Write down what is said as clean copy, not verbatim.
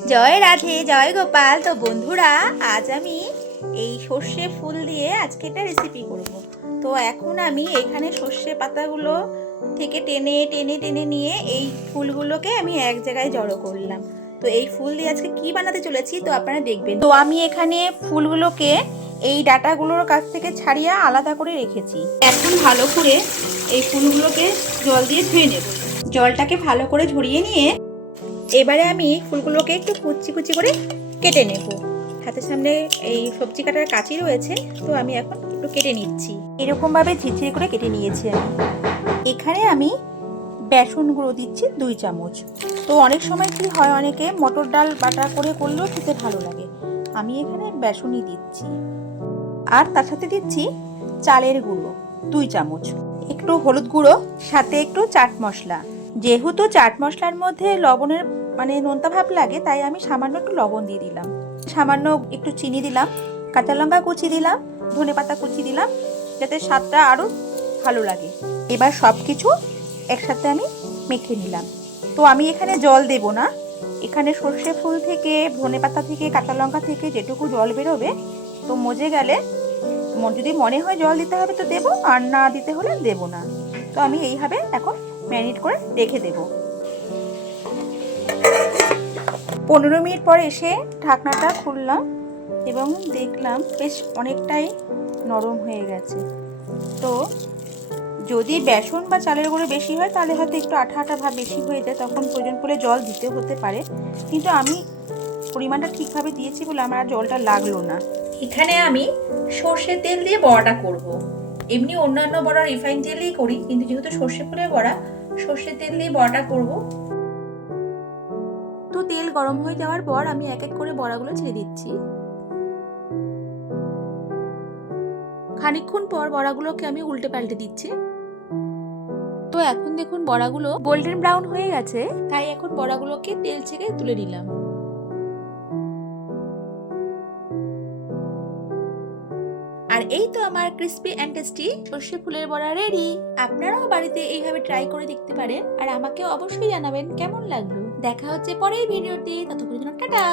জয় রাধে, জয় গোপাল। তো বন্ধুরা, আজ আমি এই সর্ষে ফুল দিয়ে আজকে একটা রেসিপি করব। তো এখন আমি এখানে সর্ষে পাতাগুলো থেকে টেনে টেনে টেনে নিয়ে এই ফুলগুলোকে আমি এক জায়গায় জড়ো করলাম। তো এই ফুল দিয়ে আজকে কি বানাতে চলেছি তো আপনারা দেখবেন। তো আমি এখানে ফুলগুলোকে এই ডাঁটাগুলোর কাছ থেকে ছাড়িয়ে আলাদা করে রেখেছি। এখন ভালো করে এই ফুলগুলোকে জল দিয়ে ধুয়ে নেব। জলটাকে ভালো করে ঝরিয়ে নিয়ে এবারে আমি ফুলগুলোকে একটু কুচি কুচি করে কেটে নেব। হাতের সামনে এই সবজি কাটার কাঁচি রয়েছে, তো আমি এখন একটু কেটে নিচ্ছি। এরকম ভাবে ঝিরঝিরে করে কেটে নিয়েছি আমি। এখানে আমি বেসন গুঁড়ো দিচ্ছি 2 চামচ। তো অনেক সময় কি হয়, অনেকে মটর ডাল বাটা করে করলেও খেতে ভালো লাগে। আমি এখানে বেসনই দিচ্ছি, আর তার সাথে দিচ্ছি চালের গুঁড়ো 2 চামচ, একটু হলুদ গুঁড়ো, সাথে একটু চাট মশলা। যেহেতু চাট মশলার মধ্যে লবণের নোনতা ভাব লাগে, তাই আমি সামান্য একটু লবণ দিয়ে দিলাম। সামান্য একটু চিনি দিলাম, কাঁচা লঙ্কা কুচি দিলাম, ধনেপাতা কুচি দিলাম, যাতে স্বাদটা আরো ভালো লাগে। এবার সব কিছু একসাথে আমি মেখে নিলাম। তো আমি এখানে জল দেব না। এখানে সর্ষে ফুল থেকে, ধনেপাতা থেকে, কাঁচা লঙ্কা থেকে যেটুকু জল বেরোবে, তো মজে গেলে যদি মনে হয় জল দিতে হবে তো দেবো, আর না দিতে হলে দেবো না। তো আমি এইভাবে এখন ম্যারিনেট করে রেখে দেব। 15 মিনিট পর এসে ঢাকনাটা খুললাম এবং দেখলাম বেশ অনেকটাই নরম হয়ে গেছে। তো যদি বেসন বা চালের গুঁড়ো বেশি হয় তাহলে হয়তো একটু আঠা আঠা ভাব বেশি হয়ে যায়, তখন প্রয়োজন পড়লে জল দিতে হতে পারে। কিন্তু আমি পরিমাণটা ঠিকভাবে দিয়েছি বলে আমার আর জলটা লাগলো না। এখানে আমি সর্ষের তেল দিয়ে বড়াটা করব। এমনি অন্যান্য বড়া রিফাইন তেলেই করি, কিন্তু যেহেতু সর্ষে ফুলের বড়া, সর্ষের তেল দিয়ে বড়াটা করব। তো তেল গরম হয়ে যাওয়ার পর আমি এক এক করে বড়াগুলো ছেড়ে দিচ্ছি। খানিকক্ষণ পর বড়াগুলোকে আমি উল্টে পাল্টে দিচ্ছি। তো এখন দেখুন বড়াগুলো গোল্ডেন ব্রাউন হয়ে গেছে, তাই এখন বড়াগুলোকে তেল থেকে তুলে নিলাম। আর এই তো আমার ক্রিস্পি এন্ড টেস্টি সর্ষে ফুলের বড়া রেডি। আপনারাও বাড়িতে এইভাবে ট্রাই করে দেখতে পারেন, আর আমাকে অবশ্যই জানাবেন কেমন লাগলো। দেখা হচ্ছে পরের ভিডিওতে, ততক্ষণের জন্য টাটা।